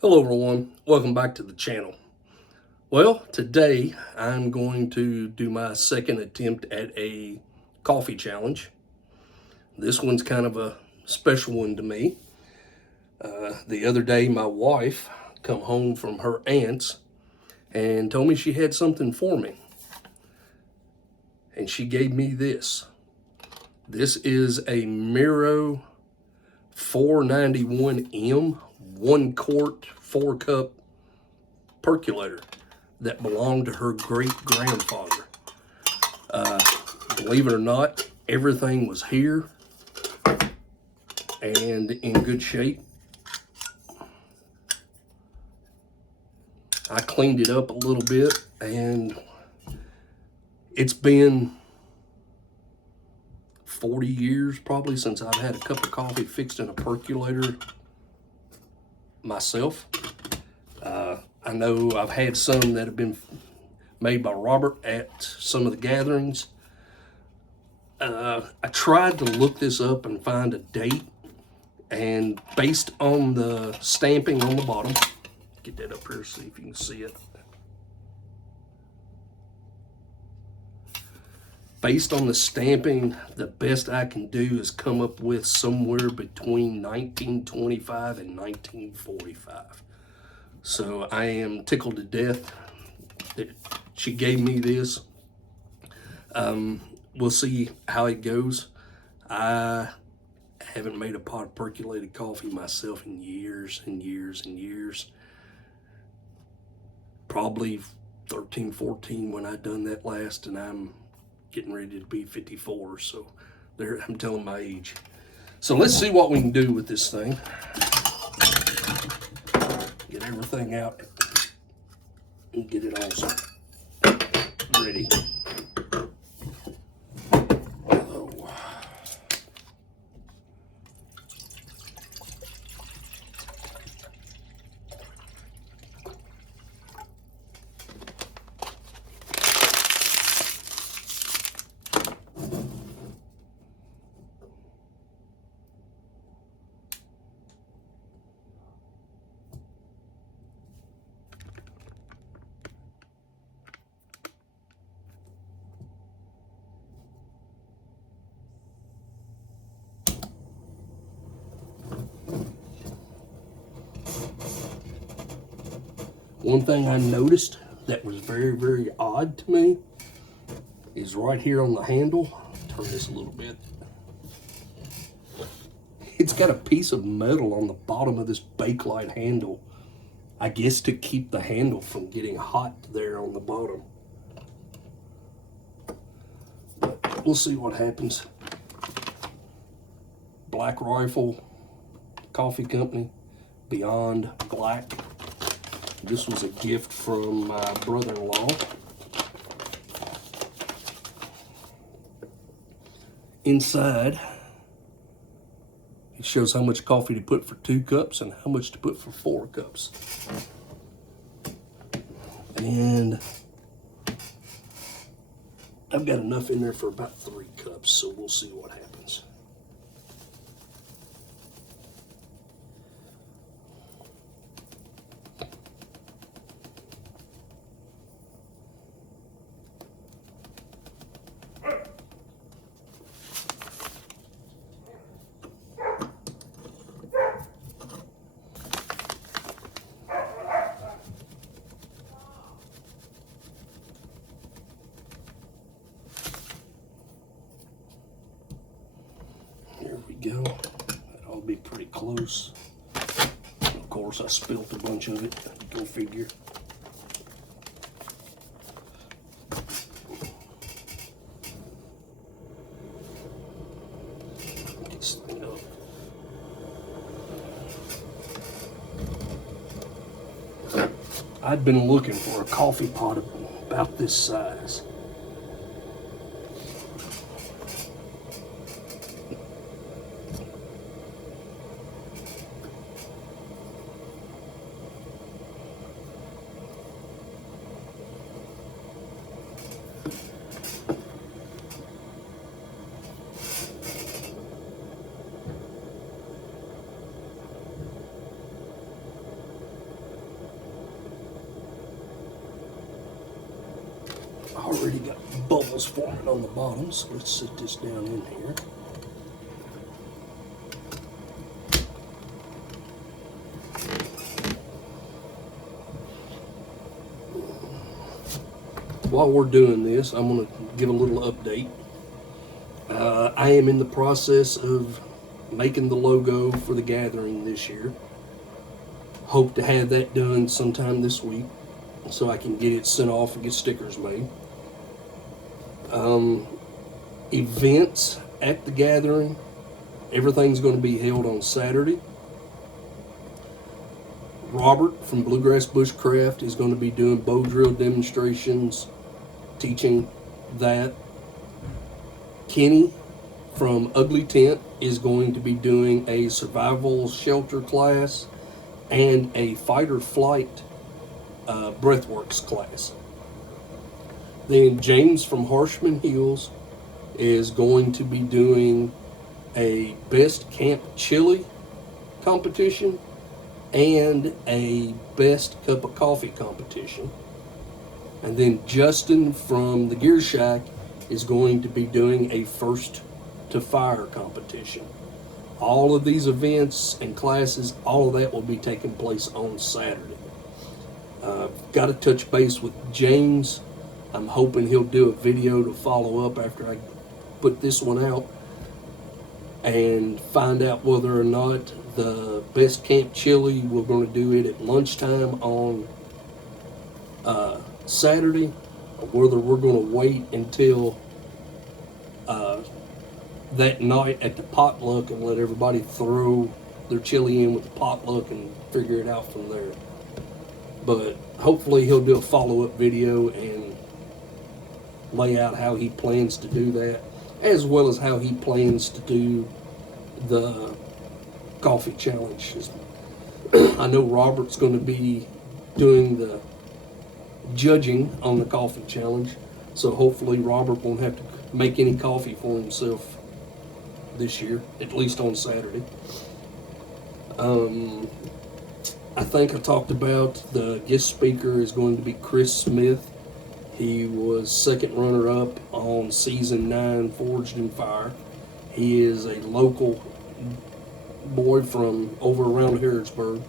Hello everyone, welcome back to the channel. Well, today I'm going to do my second attempt at a coffee challenge. This one's kind of a special one to me. The other day my wife come home from her aunt's and told me she had something for me. And she gave me this. This is a Miro 491M 1 quart 4 cup percolator that belonged to her great grandfather. Believe it or not, everything was here and in good shape. I cleaned it up a little bit, and it's been 40 years probably since I've had a cup of coffee fixed in a percolator myself. I know I've had some that have been made by Robert at some of the gatherings. I tried to look this up and find a date, and based on the stamping on the bottom, get that up here, see if you can see it. Based on the stamping, the best I can do is come up with somewhere between 1925 and 1945. So I am tickled to death that she gave me this. We'll see how it goes. I haven't made a pot of percolated coffee myself in years and years and years. Probably 13, 14 when I done that last, and I'm getting ready to be 54, so there, I'm telling my age. So let's see what we can do with this thing. Get everything out and get it all ready. One thing I noticed that was very, very odd to me is right here on the handle. Turn this a little bit. It's got a piece of metal on the bottom of this bakelite handle. I guess to keep the handle from getting hot there on the bottom. But we'll see what happens. Black Rifle Coffee Company, Beyond Black. This was a gift from my brother-in-law. Inside, it shows how much coffee to put for 2 cups and how much to put for 4 cups. And I've got enough in there for about 3 cups, so we'll see what happens. Go. That'll be pretty close. Of course, I spilt a bunch of it. Go figure. Get this thing up. I'd been looking for a coffee pot about this size. Already got bubbles forming on the bottom, so let's set this down in here. While we're doing this, I'm going to give a little update. I am in the process of making the logo for the gathering this year. Hope to have that done sometime this week so I can get it sent off and get stickers made. Events at the gathering, everything's going to be held on Saturday. Robert from Bluegrass Bushcraft is going to be doing bow drill demonstrations, teaching that. Kenny from Ugly Tent is going to be doing a survival shelter class and a fight or flight breathworks class. Then James from Harshman Hills is going to be doing a best camp chili competition and a best cup of coffee competition. And then Justin from the Gear Shack is going to be doing a first to fire competition. All of these events and classes, all of that will be taking place on Saturday. Got to touch base with James. I'm hoping he'll do a video to follow up after I put this one out and find out whether or not the best camp chili, we're going to do it at lunchtime on Saturday, or whether we're going to wait until that night at the potluck and let everybody throw their chili in with the potluck and figure it out from there. But hopefully he'll do a follow-up video and lay out how he plans to do that, as well as how he plans to do the coffee challenge. I know Robert's going to be doing the judging on the coffee challenge, so hopefully Robert won't have to make any coffee for himself this year, at least on Saturday. I think I talked about the guest speaker is going to be Chris Smith. He was second runner-up on season 9 Forged in Fire. He is a local boy from over around Harrodsburg.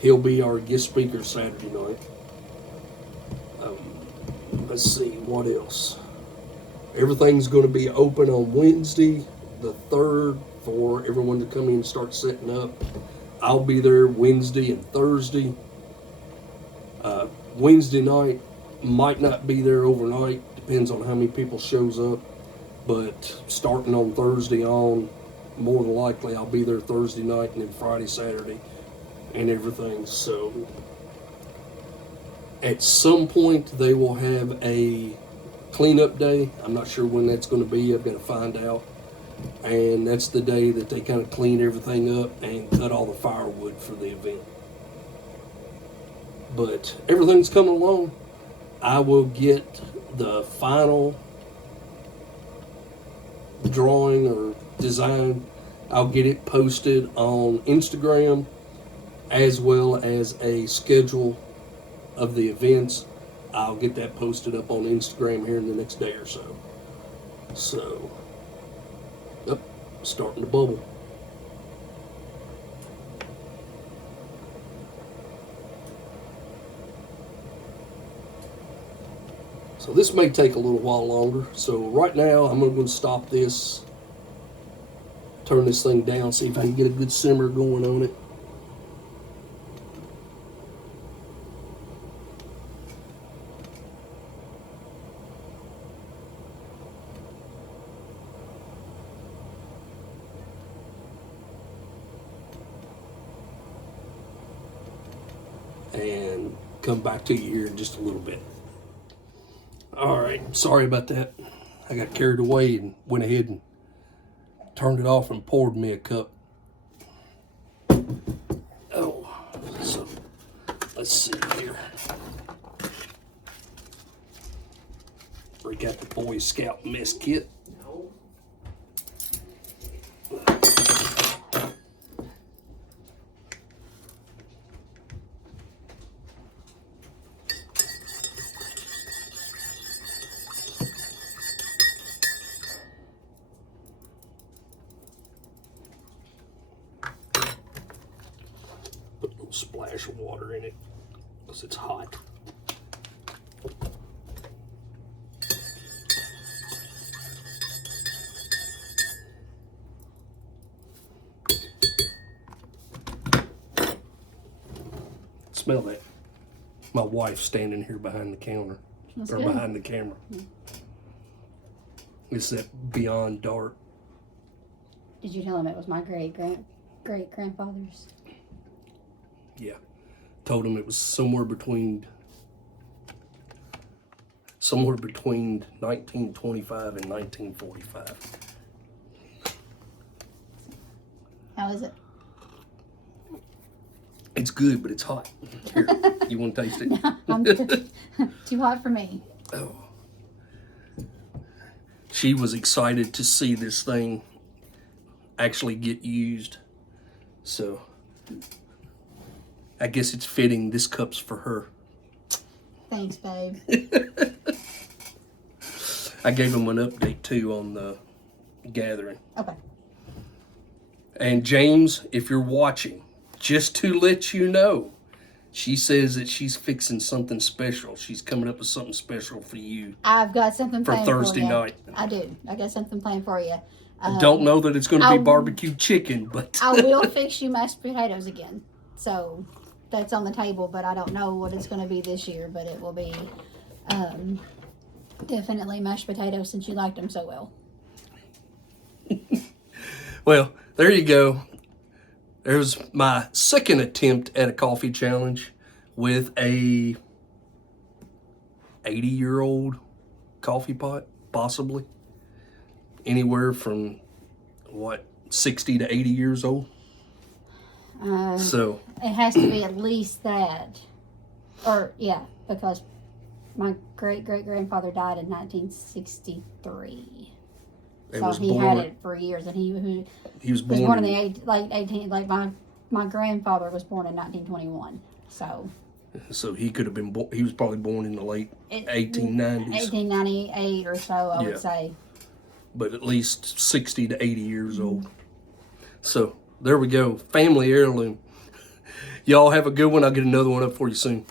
He'll be our guest speaker Saturday night. Let's see, what else? Everything's going to be open on Wednesday, the 3rd, for everyone to come in and start setting up. I'll be there Wednesday and Thursday. Wednesday night, might not be there overnight, depends on how many people shows up, but starting on Thursday on, more than likely I'll be there Thursday night and then Friday, Saturday, and everything. So at some point they will have a cleanup day. I'm not sure when that's going to be. I've got to find out. And that's the day that they kind of clean everything up and cut all the firewood for the event. But everything's coming along. I will get the final drawing or design. I'll get it posted on Instagram, as well as a schedule of the events. I'll get that posted up on Instagram here in the next day or so. So, starting to bubble. So this may take a little while longer. So right now I'm going to stop this, turn this thing down, see if I can get a good simmer going on it. And come back to you here in just a little bit. All right, sorry about that. I got carried away and went ahead and turned it off and poured me a cup. Oh, so let's see here. Break out the Boy Scout mess kit. splash of water in it because it's hot. Smell that. My wife's standing here behind the counter. That's or good. behind the camera. It's that Beyond Dark. Did you tell him it was my great grandfather's? Yeah. Told him it was somewhere between 1925 and 1945. How is it? It's good, but it's hot. Here, you want to taste it? I'm too hot for me. Oh. She was excited to see this thing actually get used. So I guess it's fitting this cup's for her. Thanks, babe. I gave him an update too on the gathering. Okay. And James, if you're watching, just to let you know, she says that she's fixing something special. She's coming up with something special for you. I've got something for planned Thursday for you. night. I do. I got something planned for you. I don't know that it's going to be I'll- barbecue chicken, but I will fix you mashed potatoes again. So that's on the table, but I don't know what it's going to be this year. But it will be definitely mashed potatoes since you liked them so well. well, there you go. There's my second attempt at a coffee challenge with a 80-year-old coffee pot, possibly. Anywhere from, 60 to 80 years old? So It has to be at least that. Or, yeah, because my great-great-grandfather died in 1963. So he had it for years, and he was born born in the late 18. Like my grandfather was born in 1921. So he could have been born. He was probably born in the late 1890s. 1898 or so, I would say. But at least 60 to 80 years old. So there we go, family heirloom. Y'all have a good one. I'll get another one up for you soon.